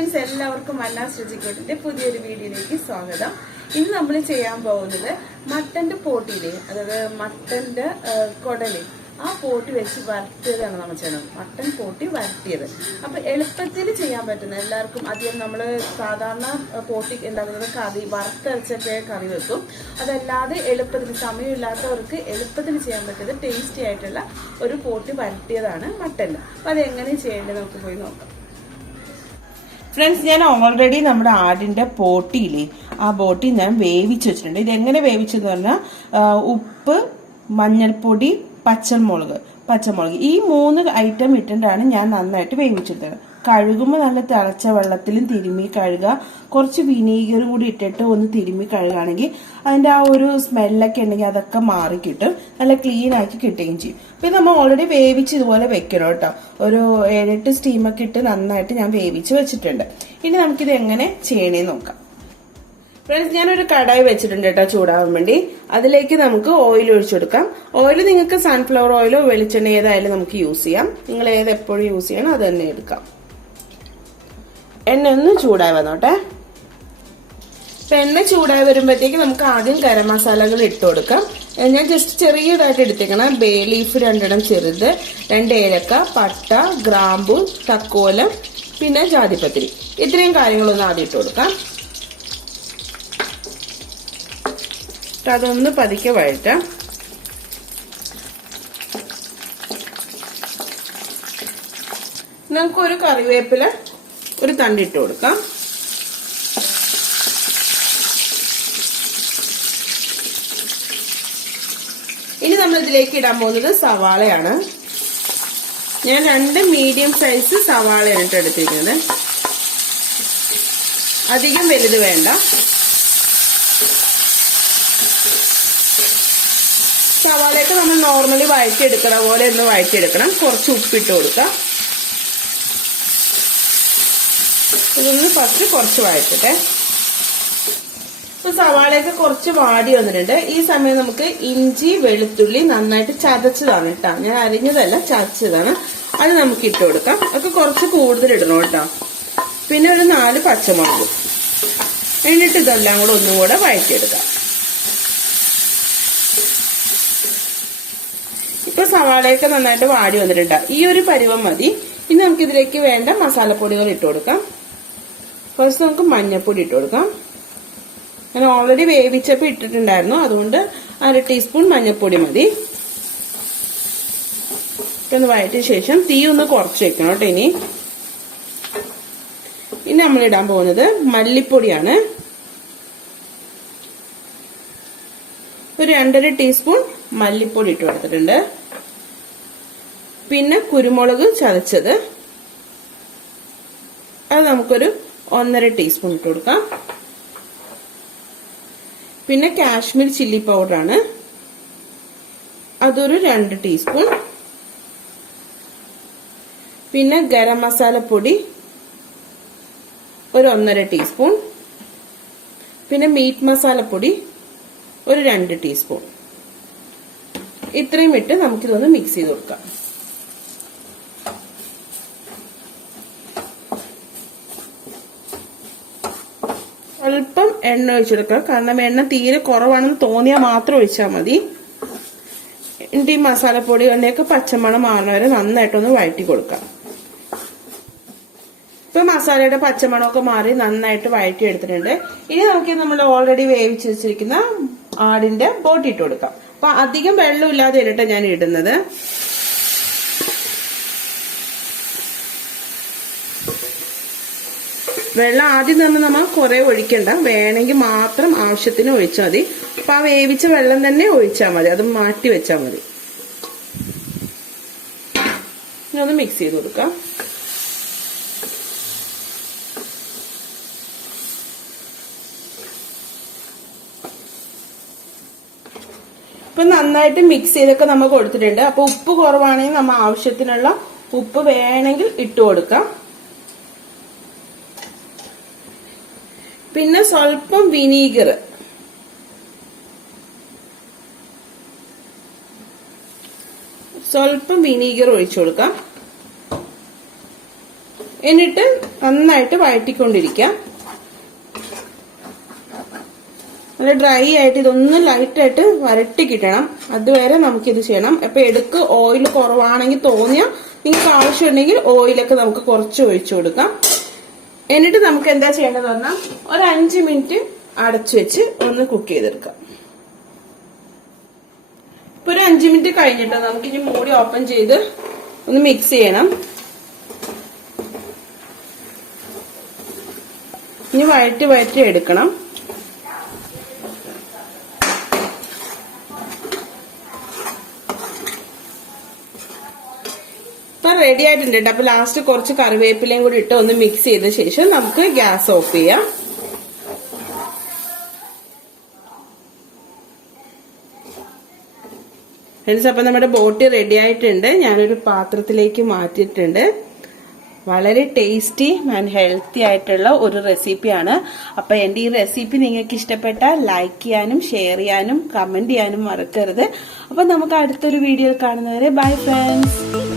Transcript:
Friends, എല്ലാവർക്കും മന്നാസ് രുചിക്കൂട്ടിന്റെ പുതിയൊരു വീഡിയോയിലേക്ക് സ്വാഗതം. ഇന്ന് നമ്മൾ ചെയ്യാൻ പോകുന്നത് മട്ടന്റെ പോട്ടിയില്ലേ, അതായത് മട്ടന്റെ കുടല്, ആ പോട്ടി വെച്ച് വരട്ടിയതാണ് നമ്മൾ ചെയ്യണം. മട്ടൻ പോട്ടി വരട്ടിയത്. അപ്പൊ എളുപ്പത്തിൽ ചെയ്യാൻ പറ്റുന്ന, എല്ലാവർക്കും അധികം നമ്മൾ സാധാരണ പോട്ടി ഉണ്ടാക്കുന്നത് കറി വറുത്തരച്ചൊക്കെ കറി വെക്കും. അതല്ലാതെ എളുപ്പത്തിൽ സമയമില്ലാത്തവർക്ക് എളുപ്പത്തിൽ ചെയ്യാൻ പറ്റുന്നത് ടേസ്റ്റി ആയിട്ടുള്ള ഒരു പോട്ടി വരട്ടിയതാണ് മട്ടൻ്റെ. അപ്പൊ അതെങ്ങനെ ചെയ്യേണ്ടത് നമുക്ക് പോയി നോക്കാം. ഫ്രണ്ട്സ്, ഞാൻ ഓൾറെഡി നമ്മുടെ ആടിന്റെ പോട്ടിയില്ലേ, ആ ബോട്ടി ഞാൻ വേവിച്ച് വെച്ചിട്ടുണ്ട്. ഇതെങ്ങനെ വേവിച്ചെന്ന് പറഞ്ഞാൽ ഉപ്പ്, മഞ്ഞൾപ്പൊടി, പച്ചമുളക് ഈ 3 ഐറ്റം ഇട്ടിട്ടാണ് ഞാൻ നന്നായിട്ട് വേവിച്ചെടുത്തത്. കഴുകുമ്പോൾ നല്ല തിളച്ച വെള്ളത്തിലും തിരുമ്മി കഴുകുക. കുറച്ച് വിനീഗർ കൂടി ഇട്ടിട്ട് ഒന്ന് തിരുമ്മി കഴുകുകയാണെങ്കിൽ അതിന്റെ ആ ഒരു സ്മെല്ലൊക്കെ ഉണ്ടെങ്കിൽ അതൊക്കെ മാറി കിട്ടും, നല്ല ക്ലീൻ ആക്കി കിട്ടുകയും ചെയ്യും. പിന്നെ നമ്മൾ ഓൾറെഡി വേവിച്ച് ഇതുപോലെ വെക്കണം കേട്ടോ. ഒരു 7-8 സ്റ്റീമൊക്കെ ഇട്ട് നന്നായിട്ട് ഞാൻ വേവിച്ച് വെച്ചിട്ടുണ്ട്. ഇനി നമുക്കിത് എങ്ങനെ ചെയ്യണേന്ന് നോക്കാം. ഫ്രണ്ട്സ്, ഞാനൊരു കടായി വെച്ചിട്ടുണ്ട് കേട്ടോ ചൂടാവാൻ വേണ്ടി. അതിലേക്ക് നമുക്ക് ഓയിൽ ഒഴിച്ചു കൊടുക്കാം. ഓയിൽ നിങ്ങൾക്ക് സൺഫ്ലവർ ഓയിലോ വെളിച്ചെണ്ണ ഏതായാലും നമുക്ക് യൂസ് ചെയ്യാം. നിങ്ങൾ ഏത് എപ്പോഴും യൂസ് ചെയ്യണം അത് തന്നെ എടുക്കാം. എണ്ണ ഒന്ന് ചൂടായി വന്നോട്ടെ. എണ്ണ ചൂടായി വരുമ്പോഴത്തേക്ക് നമുക്ക് ആദ്യം ഗരം മസാലകൾ ഇട്ട് കൊടുക്കാം. ഞാൻ ജസ്റ്റ് ചെറിയതായിട്ട് എടുത്തേക്കണം. ബേ ലീഫ് 2 ചെറുത്, 2 ഏലക്ക, പട്ട, ഗ്രാമ്പു, തക്കോലം, പിന്നെ ജാതിപത്രി. ഇത്രയും കാര്യങ്ങളൊന്ന് ആദ്യം ഇട്ട് കൊടുക്കാം. അതൊന്ന് പതുക്കെ വഴറ്റാം. നമുക്കൊരു കറിവേപ്പില ഒരു തണ്ടിട്ട് കൊടുക്കാം. ഇനി നമ്മൾ ഇതിലേക്ക് ഇടാൻ പോകുന്നത് സവാളയാണ്. ഞാൻ 2 മീഡിയം സൈസ് സവാളയാണ് ഇട്ട് എടുത്തിരിക്കുന്നത്. അധികം വലുത് വേണ്ട. സവാളയൊക്കെ നമ്മൾ നോർമലി വഴറ്റിയെടുക്കണ പോലെ ഒന്ന് വഴറ്റിയെടുക്കണം. കുറച്ച് ഉപ്പിട്ട് കൊടുക്കാം. ഇതൊന്ന് ഫസ്റ്റ് കുറച്ച് വഴറ്റട്ടെ. ഇപ്പൊ സവാളയൊക്കെ കുറച്ച് വാടി വന്നിട്ടുണ്ട്. ഈ സമയം നമുക്ക് ഇഞ്ചി, വെളുത്തുള്ളി നന്നായിട്ട് ചതച്ചതാണ് കേട്ടോ. ഞാൻ അരിഞ്ഞതല്ല, ചതച്ചതാണ്. അത് നമുക്ക് ഇട്ട് കൊടുക്കാം. അതൊക്കെ കുറച്ച് കൂടുതൽ ഇടണം കേട്ടോ. പിന്നെ ഒരു 4 പച്ചമുളക്. എന്നിട്ട് ഇതെല്ലാം കൂടെ ഒന്നും കൂടെ വഴറ്റിയെടുക്കാം. ഇപ്പൊ സവാളയൊക്കെ നന്നായിട്ട് വാടി വന്നിട്ടുണ്ട്. ഈ ഒരു പരുവം മതി. ഇനി നമുക്ക് ഇതിലേക്ക് വേണ്ട മസാലപ്പൊടികൾ ഇട്ട് കൊടുക്കാം. ഫസ്റ്റ് നമുക്ക് മഞ്ഞൾപ്പൊടി ഇട്ട് കൊടുക്കാം. ഞാൻ ഓൾറെഡി വേവിച്ചപ്പോൾ ഇട്ടിട്ടുണ്ടായിരുന്നു, അതുകൊണ്ട് 1/2 ടീസ്പൂൺ മഞ്ഞൾപ്പൊടി മതി. ഒന്ന് വഴറ്റിയ ശേഷം തീ ഒന്ന് കുറച്ച് വെക്കണം കേട്ടോ. ഇനി നമ്മൾ ഇടാൻ പോകുന്നത് മല്ലിപ്പൊടിയാണ്. ഒരു 2.5 ടീസ്പൂൺ മല്ലിപ്പൊടി ഇട്ട് കൊടുത്തിട്ടുണ്ട്. പിന്നെ കുരുമുളക് ചതച്ചത്, അത് നമുക്കൊരു 1.5 ടീസ്പൂൺ ഇട്ട് കൊടുക്കാം. പിന്നെ കാശ്മീർ ചില്ലി പൗഡറാണ്, അതൊരു 2 ടീസ്പൂൺ. പിന്നെ ഗരം മസാലപ്പൊടി ഒരു 1.5 ടീസ്പൂൺ. പിന്നെ മീറ്റ് മസാലപ്പൊടി ഒരു 2 ടീസ്പൂൺ. ഇത്രയും ഇട്ട് നമുക്കിതൊന്ന് മിക്സ് ചെയ്ത് കൊടുക്കാം. അല്പം എണ്ണ ഒഴിച്ചെടുക്കാം, കാരണം എണ്ണ തീരെ കുറവാണെന്ന് തോന്നിയാൽ മാത്രം ഒഴിച്ചാൽ മതി. എന്നിട്ട് ഈ മസാലപ്പൊടി എണ്ണയൊക്കെ പച്ചമണം മാറുന്ന വരെ നന്നായിട്ടൊന്ന് വഴറ്റി കൊടുക്കാം. ഇപ്പൊ മസാലയുടെ പച്ചമണമൊക്കെ മാറി നന്നായിട്ട് വഴറ്റി എടുത്തിട്ടുണ്ട്. ഇനി നമുക്ക് നമ്മൾ ഓൾറെഡി വേവിച്ച് വെച്ചിരിക്കുന്ന ആടിന്റെ ബോട്ടി ഇട്ട് കൊടുക്കാം. അപ്പൊ അധികം വെള്ളമില്ലാതെ ഇരട്ടെ ഞാൻ ഇടുന്നത്. വെള്ളം ആദ്യം തന്നെ നമ്മൾ കുറെ ഒഴിക്കണ്ട, വേണമെങ്കിൽ മാത്രം ആവശ്യത്തിന് ഒഴിച്ചാൽ മതി. അപ്പൊ ആ വേവിച്ച വെള്ളം തന്നെ ഒഴിച്ചാൽ മതി, അത് മാറ്റി വെച്ചാൽ മതി. ഇനി ഒന്ന് മിക്സ് ചെയ്ത് കൊടുക്കാം. ഇപ്പൊ നന്നായിട്ട് മിക്സ് ചെയ്തൊക്കെ നമ്മൾ കൊടുത്തിട്ടുണ്ട്. അപ്പൊ ഉപ്പ് കുറവാണെങ്കിൽ നമ്മൾ ആവശ്യത്തിനുള്ള ഉപ്പ് വേണമെങ്കിൽ ഇട്ട് കൊടുക്കാം. പിന്നെ സ്വല്പം വിനീഗർ, ഒഴിച്ചു കൊടുക്കാം. എന്നിട്ട് നന്നായിട്ട് വഴറ്റിക്കൊണ്ടിരിക്കാം. നല്ല ഡ്രൈ ആയിട്ട് ഇതൊന്ന് ലൈറ്റായിട്ട് വരട്ടി കിട്ടണം. അതുവരെ നമുക്കിത് ചെയ്യണം. അപ്പൊ എടുക്ക് ഓയിൽ കുറവാണെങ്കിൽ തോന്നിയാൽ നിങ്ങൾക്ക് ആവശ്യമുണ്ടെങ്കിൽ ഓയിലൊക്കെ നമുക്ക് കുറച്ച് ഒഴിച്ചു കൊടുക്കാം. എന്നിട്ട് നമുക്ക് എന്താ ചെയ്യേണ്ടത് പറഞ്ഞാൽ ഒരു 5 മിനിറ്റ് അടച്ചു വെച്ച് ഒന്ന് കുക്ക് ചെയ്തെടുക്കാം. ഇപ്പൊ ഒരു 5 മിനിറ്റ് കഴിഞ്ഞിട്ട് നമുക്ക് ഇനി മൂടി ഓപ്പൺ ചെയ്ത് ഒന്ന് മിക്സ് ചെയ്യണം. ഇനി വഴറ്റി എടുക്കണം. ഇപ്പൊ റെഡി ആയിട്ടുണ്ട് കേട്ടോ. അപ്പൊ ലാസ്റ്റ് കുറച്ച് കറിവേപ്പിലയും കൂടി ഇട്ട് ഒന്ന് മിക്സ് ചെയ്ത ശേഷം നമുക്ക് ഗ്യാസ് ഓഫ് ചെയ്യാം. ഫ്രണ്ട്സ്, അപ്പൊ നമ്മുടെ ബോട്ടി റെഡി ആയിട്ടുണ്ട്. ഞാനൊരു പാത്രത്തിലേക്ക് മാറ്റിയിട്ടുണ്ട്. വളരെ ടേസ്റ്റി ആൻഡ് ഹെൽത്തി ആയിട്ടുള്ള ഒരു റെസിപ്പിയാണ്. അപ്പൊ എന്റെ ഈ റെസിപ്പി നിങ്ങൾക്ക് ഇഷ്ടപ്പെട്ടാൽ ലൈക്ക് ചെയ്യാനും ഷെയർ ചെയ്യാനും കമന്റ് ചെയ്യാനും മറക്കരുത്. അപ്പൊ നമുക്ക് അടുത്തൊരു വീഡിയോയിൽ കാണുന്നവരെ ബൈ ഫ്രണ്ട്സ്.